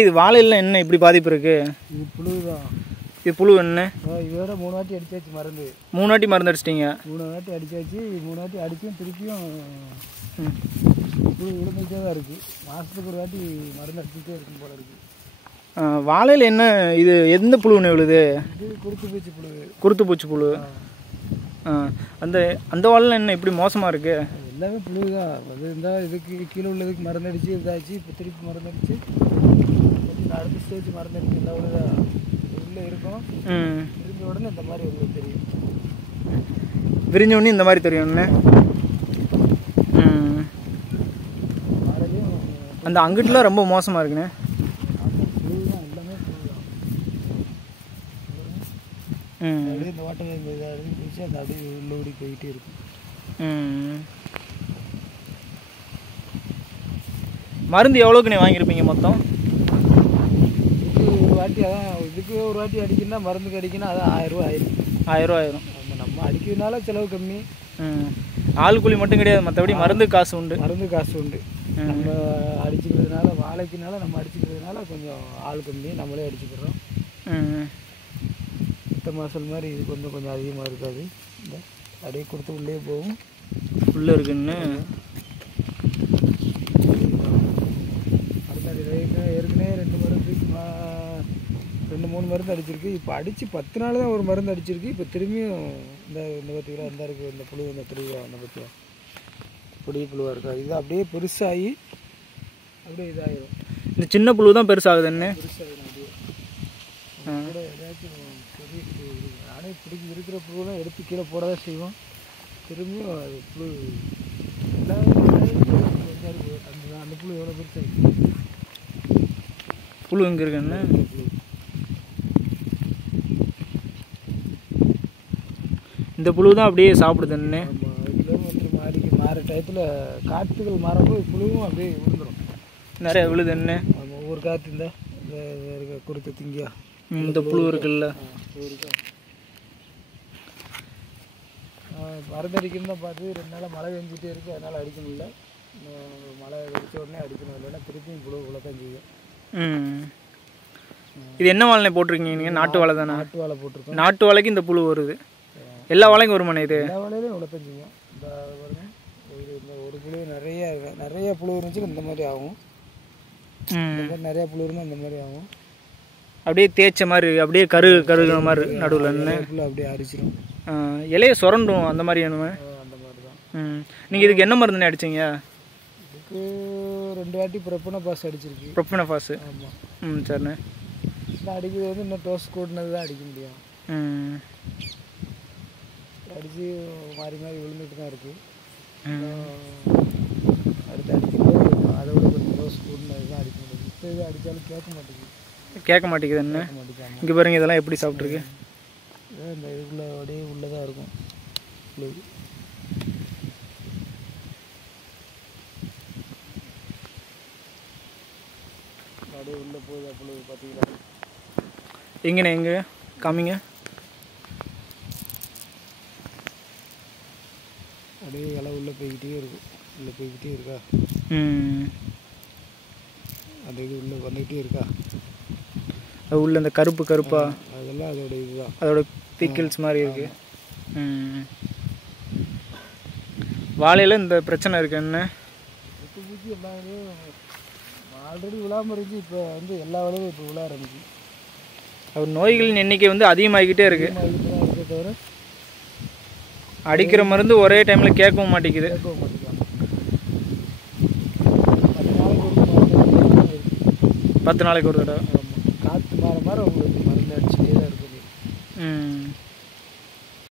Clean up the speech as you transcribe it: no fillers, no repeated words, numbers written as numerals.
இது வாழையில என்ன இப்படி பாதிப்பு இருக்கு? இது புழு தான். இது புழு என்ன? இதோட 3 வாட்டி அடிச்சாச்சு மருந்து. 3 வாட்டி மருந்து அடிச்சிட்டீங்க? 3 வாட்டி அடிச்சாச்சு. 3 வாட்டி அடிச்சும் திருப்பியும் புழு விழுந்துகிட்டே தான் இருக்குது. மாதத்துக்கு ஒரு வாட்டி மருந்து அடிச்சுட்டே இருக்கும் போல இருக்குது. வாழையில் என்ன இது எந்த புழுன்னு விழுது? இது குருத்துப்பூச்சி புழு. குருத்துப்பூச்சி புழு. அந்த அந்த வாழையில் என்ன இப்படி மோசமாக இருக்குது? எல்லாமே புழு தான். அது இருந்தால் இதுக்கு கீழே உள்ளதுக்கு மருந்து அடிச்சு இதாச்சு. இப்போ திருப்பி மருந்து அடிச்சு அடுத்த ஸ்டேஜ் மருந்து அடிச்சு எல்லா உள்ளதான் உள்ளே இருக்கும். விரிஞ்ச உடனே இந்த மாதிரி உங்களுக்கு தெரியும். விரிஞ்ச உடனே இந்த மாதிரி தெரியும்ண்ணே. அந்த அங்கிட்டுலாம் ரொம்ப மோசமாக இருக்குண்ணே. புழு தான், எல்லாமே புழு தான். அப்படியே இந்த வாட்டர் இந்த இதை அடிச்சு பிடிச்சி அந்த அப்படியே உள்ளோடி போயிட்டே இருக்கும். மருந்து எவ்வளோக்குண்ணே வாங்கியிருப்பீங்க மொத்தம்? இதுக்கு ஒரு வாட்டி அதான் இதுக்கு ஒரு வாட்டி அடிக்கணும்னா மருந்துக்கு அடிக்கணும். அதான் 1000 ரூபா ஆயிரும். 1000 ரூபா ஆயிரும். நம்ம அடிக்கிறதுனால செலவு கம்மி. ஆள் கூலி மட்டும் கிடையாது, மற்றபடி மருந்து காசு உண்டு. மருந்து காசு உண்டு. நம்ம அடிச்சுக்கிறதுனால வாழைக்குனால நம்ம அடிச்சுக்கிறதுனால கொஞ்சம் ஆள் கம்மி, நம்மளே அடிச்சுக்கிறோம். மற்ற மாதம் மாதிரி இது கொஞ்சம் அதிகமாக இருக்காது. இந்த அப்படியே கொடுத்து உள்ளே போகும். உள்ளே இருக்குன்னு ஏற்கனவே 2 மருந்து 2-3 மருந்து அடிச்சிருக்கு. இப்போ அடித்து 10 நாள் தான் ஒரு மருந்து அடிச்சிருக்கு. இப்போ திரும்பியும் இந்த பத்தியா இந்த இருக்குது இந்த புழு இந்த புழுவாக அந்த பத்தியா பொடி புழுவாக இருக்கா. இது அப்படியே பெருசாகி அப்படியே இதாகிடும். இந்த சின்ன புழு தான் பெருசாகுதுன்னு பெருசாகிடும். அப்படியே கூட ஏதாச்சும் பெரிய நானே பிடிச்சி இருக்கிற புழுவெல்லாம் எடுத்து கீழே போட தான் செய்வோம். திரும்பியும் அது புழு அந்த புழு எவ்வளோ பெருசாக புழு இங்கே இருக்குன்னு. இந்த புழு தான் அப்படியே சாப்பிடுதுன்னு. மாறிக்கு மாற டயத்தில் காற்றுகள் மாறும்போது புழுவும் அப்படியே விழுந்துடும். நிறைய விழுதுன்னு. ஒவ்வொரு காற்று இந்த இருக்க கொடுத்து திங்கியா இந்த புழு இருக்குல்ல மருந்து அடிக்கணும்னு தான் பார்த்து 2 நாளாக மழை பெஞ்சிட்டே இருக்குது. அதனால் அடிக்க முடியல. மழை வெடிச்ச உடனே அடிக்கணும். இல்லைன்னா திருப்பியும் புழு விழத்தான் செய்யும். இது என்ன வாழை போட்டிருக்கீங்க நீங்கள்? நாட்டு வாழை தானே? நாட்டு வாழை போட்டிருக்கோம். நாட்டு வாழைக்கு இந்த புழு வருது. எல்லா வாழைக்கும் வருமானே இது? எல்லா வாழையிலையும் விழத்தான் செய்யும். இந்த பாருங்க இந்த ஒரு புழு நிறைய புழு இருந்துச்சுன்னா இந்த மாதிரி ஆகும். நிறைய புழு இருந்தால் இந்த மாதிரி ஆகும். அப்படியே தேய்ச்ச மாதிரி அப்படியே கருகிற மாதிரி நடுவில் அப்படியே அரிச்சிடும். இலையை சுரண்டும் அந்த மாதிரி வேணுமே. அந்த மாதிரி தான். நீங்கள் இதுக்கு என்ன மருந்துன்னு அடிச்சிங்க? இதுக்கு 2 வாட்டி ப்ரொப்பனோபாஸ் அடிச்சிருக்கு. ப்ரொப்பனோபாஸ். ஆமாம். சரிண்ணே. நான் அடிக்கிறது வந்து இன்னும் டோஸ் கூட்டினது தான் அடிக்க முடியும். அடித்து மாறி விழுந்துட்டு தான் இருக்குது. அடுத்து அடிக்கும்போது அதோட கொஞ்சம் டோஸ் கூட்டினது தான் அடிக்க முடியும். இப்போ இது அடித்தாலும் கேட்க மாட்டேங்குது என்ன? இங்கே பாருங்க, இதெல்லாம் எப்படி சாப்பிட்ருக்கு. இந்த இதுக்குள்ளே அப்படியே உள்ளதாக இருக்கும். அப்படியே உள்ளே போகுது. அப்பொழுது பார்த்தீங்களா? எங்கண்ணே எங்கே காமிங்க. அப்படியே இலை உள்ளே போய்கிட்டே இருக்கும். உள்ளே போய்கிட்டே இருக்கா? அந்த இது உள்ளே வந்துக்கிட்டே இருக்கா? அது உள்ள இந்த கருப்பா அதெல்லாம் அதோட இதுதான். அதோட பீக்கிள்ஸ் மாதிரி இருக்கு. வாழையில் இந்த பிரச்சனை இருக்கு என்ன? பூச்சி எல்லாமே ஆல்ரெடி விழாமல் இருந்துச்சு. இப்போ வந்து எல்லா வேலையும் இப்போ விழ ஆரம்பிச்சு. அவர் நோய்களின் எண்ணிக்கை வந்து அதிகமாகிக்கிட்டே இருக்கு. தவிர அடிக்கிற மருந்து ஒரே டைமில் கேட்கவும் மாட்டேங்குது. 10 நாளைக்கு ஒரு தடவை. காற்று மாற உங்களுக்கு மருந்து அடிச்சுட்டே தான் இருக்குது.